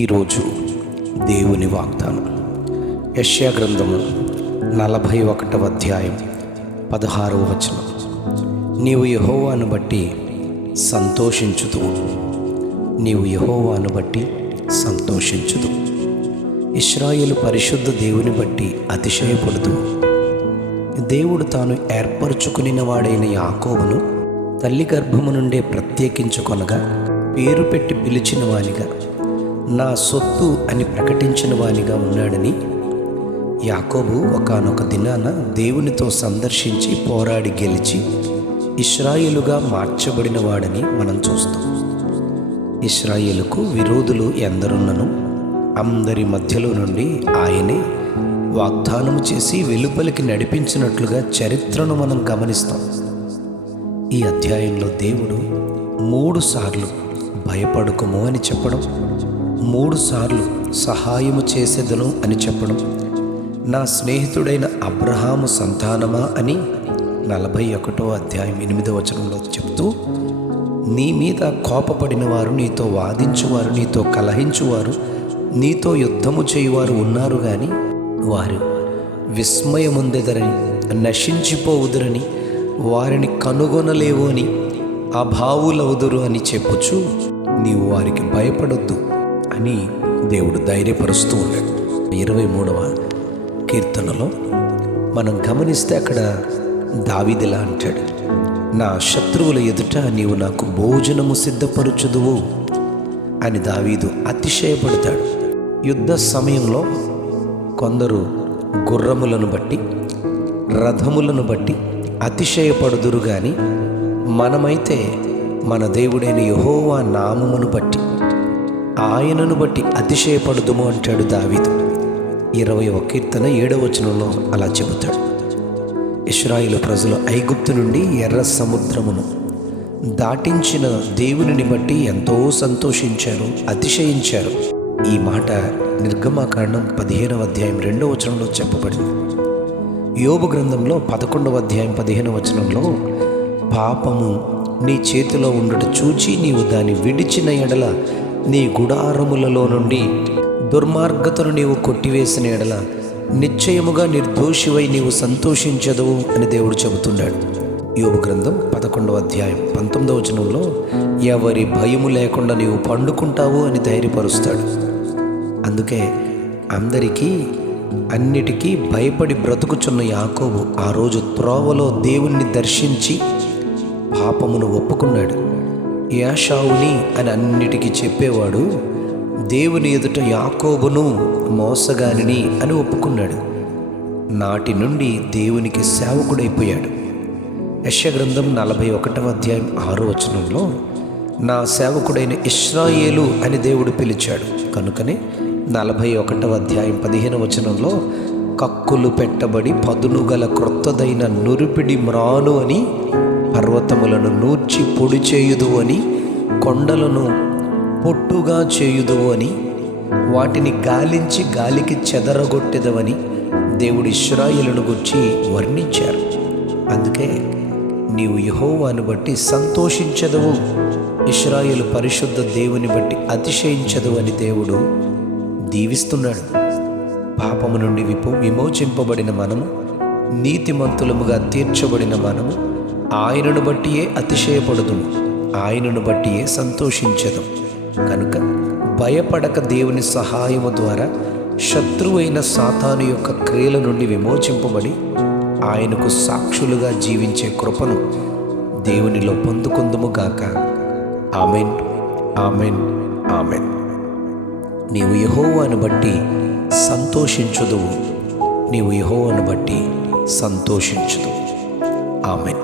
ఈరోజు దేవుని వాగ్దానం యెషయా గ్రంథము 41వ అధ్యాయం 16వ వచనం. నీవు యెహోవాను బట్టి సంతోషించుదువు, నీవు యెహోవాను బట్టి సంతోషించుదువు. ఇశ్రాయేలు పరిశుద్ధ దేవుని బట్టి అతిశయపడుదు. దేవుడు తాను ఏర్పరచుకునిన వాడైన యాకోబును తల్లి గర్భము నుండే ప్రత్యేకించుకొనగా, పేరు పెట్టి పిలిచిన వానిగా, నా సొత్తు అని ప్రకటించిన వానిగా ఉన్నాడని యాకోబు ఒకానొక దినాన దేవునితో సందర్శించి పోరాడి గెలిచి ఇశ్రాయేలుగా మార్చబడిన వాడని మనం చూస్తాం. ఇశ్రాయేలుకు విరోధులు ఎందరున్నను అందరి మధ్యలో నుండి ఆయనే వాగ్దానము చేసి వెలుపలికి నడిపించినట్లుగా చరిత్రను మనం గమనిస్తాం. ఈ అధ్యాయంలో దేవుడు 3 సార్లు భయపడకుము అని చెప్పడం, 3 సార్లు సహాయము చేసేదను అని చెప్పడం, నా స్నేహితుడైన అబ్రహాము సంతానమా అని 41వ అధ్యాయం 8వ వచనంలో చెప్తూ, నీ మీద కోపపడిన వారు, నీతో వాదించువారు, నీతో కలహించువారు, నీతో యుద్ధము చేయువారు ఉన్నారు, కానీ వారు విస్మయముందెదరని, నశించిపోవుదురని, వారిని కనుగొనలేవు అని, అభావులవుదురు అని చెప్పుచు నీవు వారికి భయపడొద్దు అని దేవుడు ధైర్యపరుస్తూ ఉన్నాడు. 23వ కీర్తనలో మనం గమనిస్తే అక్కడ దావీదులా అంటాడు, నా శత్రువుల ఎదుట నీవు నాకు భోజనము సిద్ధపరచుదువు అని దావీదు అతిశయపడతాడు. యుద్ధ సమయంలో కొందరు గుర్రములను బట్టి, రథములను బట్టి అతిశయపడుదురు, కానీ మనమైతే మన దేవుడైన యెహోవా నామమును బట్టి, ఆయనను బట్టి అతిశయపడుదుము అంటాడు దావీదు. 20వ కీర్తన 7వ వచనంలో అలా చెబుతాడు. ఇశ్రాయేలు ప్రజలు ఐగుప్తు నుండి ఎర్ర సముద్రమును దాటించిన దేవునిని బట్టి ఎంతో సంతోషించారు, అతిశయించారు. ఈ మాట నిర్గమకాండం 15వ అధ్యాయం 2వ వచనంలో చెప్పబడింది. యోబు గ్రంథంలో 11వ అధ్యాయం 15వ వచనంలో, పాపము నీ చేతిలో ఉండుట చూచి నీవు దాన్ని విడిచిన ఎడల, నీ గుడారములలో నుండి దుర్మార్గతను నీవు కొట్టివేసిన ఎడల నిశ్చయముగా నిర్దోషివై నీవు సంతోషించదవు అని దేవుడు చెబుతున్నాడు. యోబు గ్రంథం 11వ అధ్యాయం 19వ వచనంలో, ఎవరి భయము లేకుండా నీవు పండుకుంటావు అని ధైర్యపరుస్తాడు. అందుకే అన్నిటికీ భయపడి బ్రతుకుచున్న యాకోబు ఆ రోజు త్రోవలో దేవుణ్ణి దర్శించి పాపమును ఒప్పుకున్నాడు. ఏశావుని అని అన్నిటికీ చెప్పేవాడు దేవుని ఎదుట యాకోబును మోసగానిని అని ఒప్పుకున్నాడు. నాటి నుండి దేవునికి సేవకుడైపోయాడు. యెషయా గ్రంథం 41వ అధ్యాయం 6వ వచనంలో, నా సేవకుడైన ఇశ్రాయేలు అని దేవుడు పిలిచాడు. కనుకనే 41వ అధ్యాయం 15వ వచనంలో, కక్కులు పెట్టబడి పదునుగల క్రొత్తదైన నురిపిడి మ్రాను అని, పర్వతములను నూర్చి పొడి చేయుదు అని, కొండలను పొట్టుగా చేయుదు అని, వాటిని గాలించి గాలికి చెదరగొట్టెదవని దేవుడు ఇశ్రాయేలును గురించి వర్ణించారు. అందుకే నీవు యెహోవాను బట్టి సంతోషించదవు, ఇశ్రాయేలు పరిశుద్ధ దేవుని బట్టి అతిశయించదు అని దేవుడు దీవిస్తున్నాడు. పాపము నుండి విమోచింపబడిన మనము, నీతిమంతులముగా తీర్చబడిన మనము ఆయనను బట్టియే అతిశయపడుదుము, ఆయనను బట్టియే సంతోషించదు. కనుక భయపడక దేవుని సహాయము ద్వారా శత్రువైన సాతాను యొక్క క్రియల నుండి విమోచింపబడి ఆయనకు సాక్షులుగా జీవించే కృపను దేవునిలో పొందుకుందుముగాక. Amen, amen, amen. నీవు యెహోవాను బట్టి సంతోషించుదువు, నీవు యెహోవాను బట్టి సంతోషించుదువు. ఆమెన్.